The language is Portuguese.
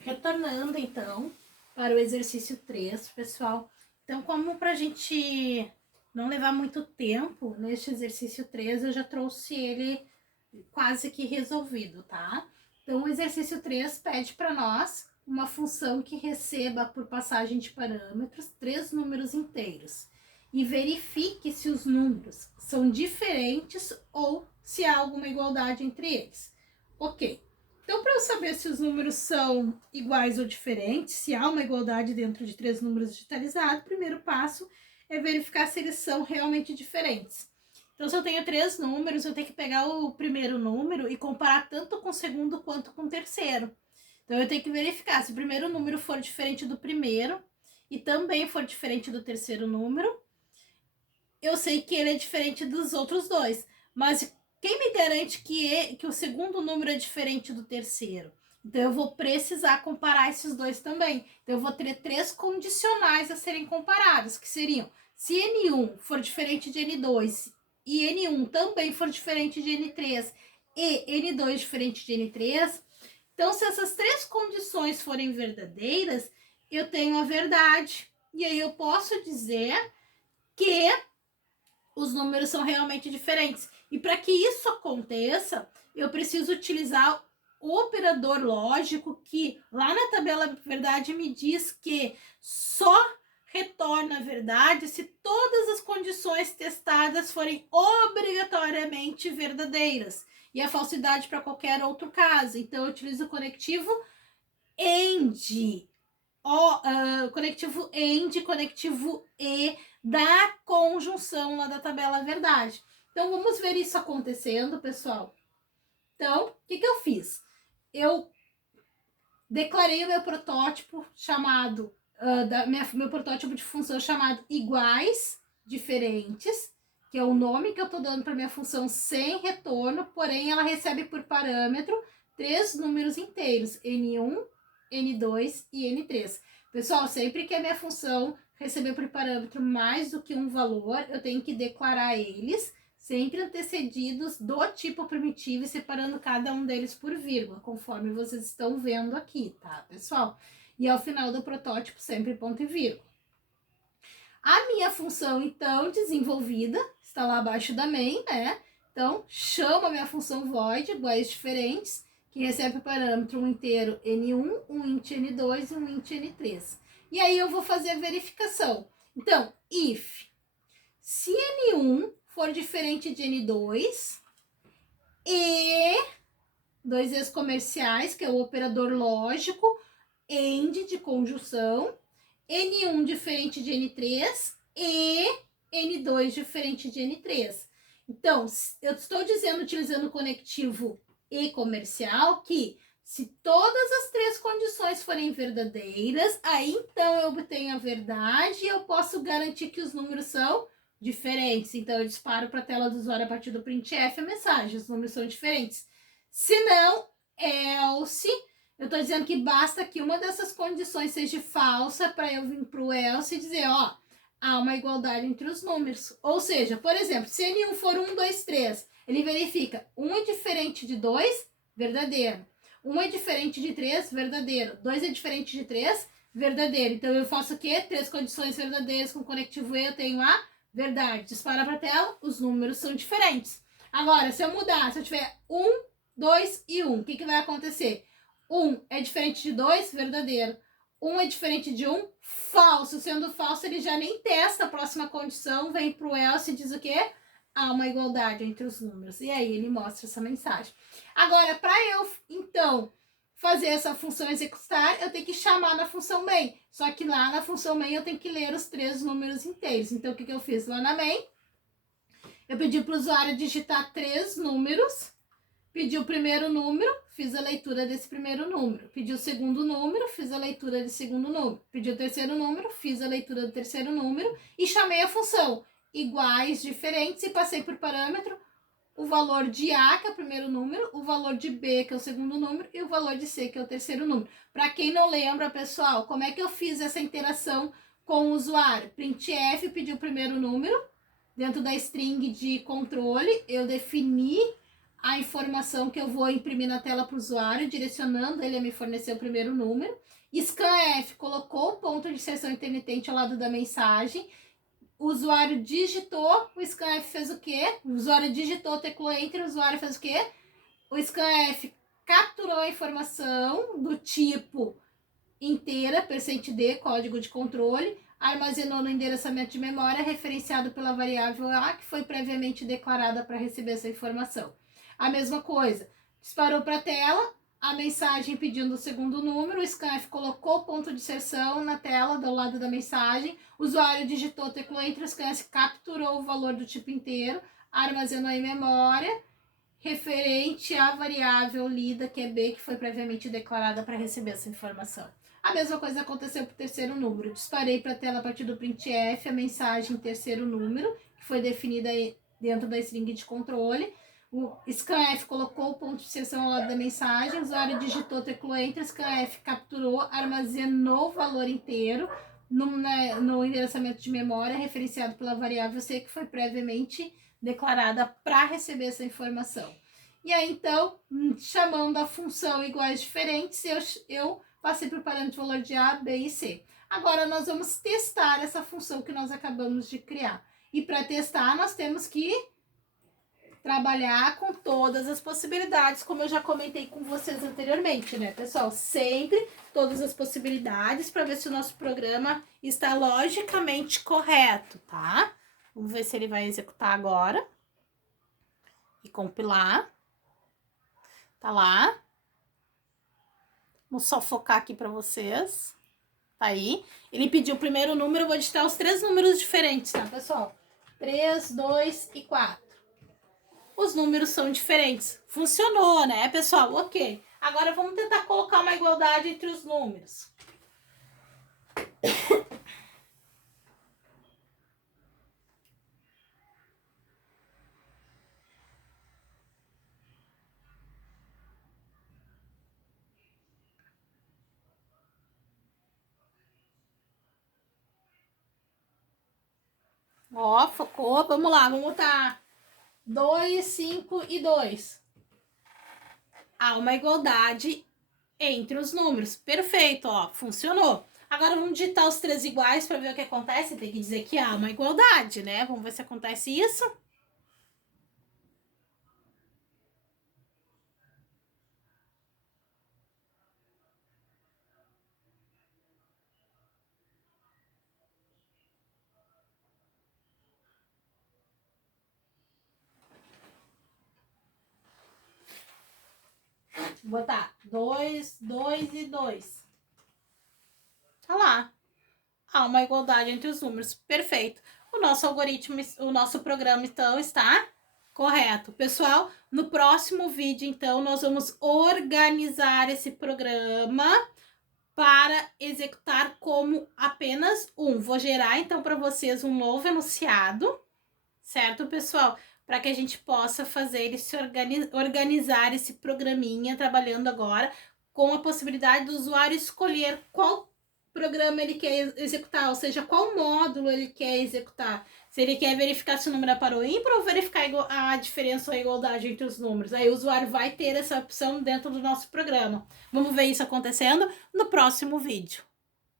Retornando, então, para o exercício 3, pessoal. Então, como para a gente não levar muito tempo neste exercício 3, eu já trouxe ele quase que resolvido, tá? Então, o exercício 3 pede para nós uma função que receba por passagem de parâmetros 3 números inteiros e verifique se os números são diferentes ou se há alguma igualdade entre eles. Ok. Então, para eu saber se os números são iguais ou diferentes, se há uma igualdade dentro de 3 números digitalizados, o primeiro passo é verificar se eles são realmente diferentes. Então, se eu tenho 3 números, eu tenho que pegar o primeiro número e comparar tanto com o segundo quanto com o terceiro. Então, eu tenho que verificar se o primeiro número for diferente do primeiro e também for diferente do terceiro número, eu sei que ele é diferente dos outros dois. Mas quem me garante que o segundo número é diferente do terceiro? Então, eu vou precisar comparar esses dois também. Então, eu vou ter 3 condicionais a serem comparados, que seriam: se N1 for diferente de N2 e N1 também for diferente de N3 e N2 diferente de N3, então, se essas 3 condições forem verdadeiras, eu tenho a verdade. E aí eu posso dizer que os números são realmente diferentes. E para que isso aconteça, eu preciso utilizar o operador lógico que lá na tabela verdade me diz que só retorna a verdade se todas as condições testadas forem obrigatoriamente verdadeiras. E a falsidade para qualquer outro caso. Então, eu utilizo o conectivo AND. Conectivo AND, conectivo E da conjunção lá da tabela verdade. Então, vamos ver isso acontecendo, pessoal. Então, o que eu fiz? Eu declarei o meu protótipo chamado, meu protótipo de função chamado iguais diferentes, que é o nome que eu estou dando para minha função sem retorno, porém ela recebe por parâmetro 3 números inteiros, N1, N2 e N3. Pessoal, sempre que a minha função receber por parâmetro mais do que um valor, eu tenho que declarar eles, sempre antecedidos do tipo primitivo e separando cada um deles por vírgula, conforme vocês estão vendo aqui, tá, pessoal? E ao final do protótipo, sempre ponto e vírgula. A minha função, então, desenvolvida, está lá abaixo da main, né? Então, chamo a minha função void, iguais diferentes, que recebe o parâmetro um inteiro N1, um int N2 e um int N3. E aí eu vou fazer a verificação. Então, if se N1 for diferente de N2 e dois ex comerciais, que é o operador lógico, AND de conjunção, N1 diferente de N3 e N2 diferente de N3. Então, eu estou dizendo, utilizando o conectivo E comercial, que se todas as 3 condições forem verdadeiras, aí então eu obtenho a verdade e eu posso garantir que os números são diferentes. Então, eu disparo para a tela do usuário a partir do printf a mensagem, os números são diferentes. Se não, else, eu estou dizendo que basta que uma dessas condições seja falsa para eu vir para o else e dizer, ó, há uma igualdade entre os números. Ou seja, por exemplo, se N1 for 1, 2, 3, ele verifica 1 é diferente de 2, verdadeiro. 1 é diferente de 3, verdadeiro. 2 é diferente de 3, verdadeiro. Então, eu faço o quê? 3 condições verdadeiras com conectivo E, eu tenho a verdade. Dispara para a tela, os números são diferentes. Agora, se eu mudar, se eu tiver 1, 2 e 1, o que vai acontecer? 1 é diferente de 2, verdadeiro. 1 é diferente de 1, falso. Sendo falso, ele já nem testa a próxima condição, vem para o else e diz o quê? Há uma igualdade entre os números. E aí ele mostra essa mensagem. Agora, para eu, então, fazer essa função executar, eu tenho que chamar na função main. Só que lá na função main eu tenho que ler os 3 números inteiros. Então, o que eu fiz lá na main? Eu pedi para o usuário digitar 3 números. Pedi o primeiro número, fiz a leitura desse primeiro número. Pedi o segundo número, fiz a leitura desse segundo número. Pedi o terceiro número, fiz a leitura do terceiro número e chamei a função iguais, diferentes, e passei por parâmetro o valor de A, que é o primeiro número, o valor de B, que é o segundo número, e o valor de C, que é o terceiro número. Para quem não lembra, pessoal, como é que eu fiz essa interação com o usuário? Printf pediu o primeiro número, dentro da string de controle, eu defini a informação que eu vou imprimir na tela para o usuário, direcionando ele a me fornecer o primeiro número. Scanf colocou o ponto de inserção intermitente ao lado da mensagem. O usuário digitou, o scanf fez o quê? O usuário digitou, teclou Enter, o usuário fez o quê? O scanf capturou a informação do tipo inteira, %D, código de controle, armazenou no endereçamento de memória referenciado pela variável A, que foi previamente declarada para receber essa informação. A mesma coisa, disparou para a tela a mensagem pedindo o segundo número, o scanf colocou o ponto de inserção na tela do lado da mensagem, o usuário digitou, teclou Enter, o scanf capturou o valor do tipo inteiro, armazenou em memória, referente à variável lida, que é B, que foi previamente declarada para receber essa informação. A mesma coisa aconteceu para o terceiro número. Disparei para a tela a partir do printf a mensagem terceiro número, que foi definida dentro da string de controle. O scanf colocou o ponto de inserção ao lado da mensagem, o usuário digitou, teclou Enter, scanf capturou, armazenou o valor inteiro no endereçamento de memória referenciado pela variável C, que foi previamente declarada para receber essa informação. E aí, então, chamando a função iguais diferentes, eu passei para o parâmetro de valor de A, B e C. Agora, nós vamos testar essa função que nós acabamos de criar. E para testar, nós temos que trabalhar com todas as possibilidades, como eu já comentei com vocês anteriormente, né, pessoal? Sempre todas as possibilidades para ver se o nosso programa está logicamente correto, tá? Vamos ver se ele vai executar agora. E compilar. Tá lá. Vou só focar aqui para vocês. Tá aí. Ele pediu o primeiro número, eu vou digitar os 3 números diferentes, tá, pessoal? 3, 2 e 4. Os números são diferentes. Funcionou, né, pessoal? Ok. Agora vamos tentar colocar uma igualdade entre os números. Ó, focou. Vamos lá, vamos botar 2, 5 e 2. Há uma igualdade entre os números. Perfeito, ó, funcionou. Agora vamos digitar os 3 iguais para ver o que acontece. Tem que dizer que há uma igualdade, né? Vamos ver se acontece isso. Vou botar 2, 2 e 2. Tá lá. Há uma igualdade entre os números. Perfeito. O nosso algoritmo, o nosso programa, então, está correto. Pessoal, no próximo vídeo, então, nós vamos organizar esse programa para executar como apenas um. Vou gerar, então, para vocês um novo enunciado, certo, pessoal? Para que a gente possa fazer ele se organizar esse programinha, trabalhando agora com a possibilidade do usuário escolher qual programa ele quer executar, ou seja, qual módulo ele quer executar. Se ele quer verificar se o número é par ou ímpar ou verificar a diferença ou a igualdade entre os números. Aí o usuário vai ter essa opção dentro do nosso programa. Vamos ver isso acontecendo no próximo vídeo.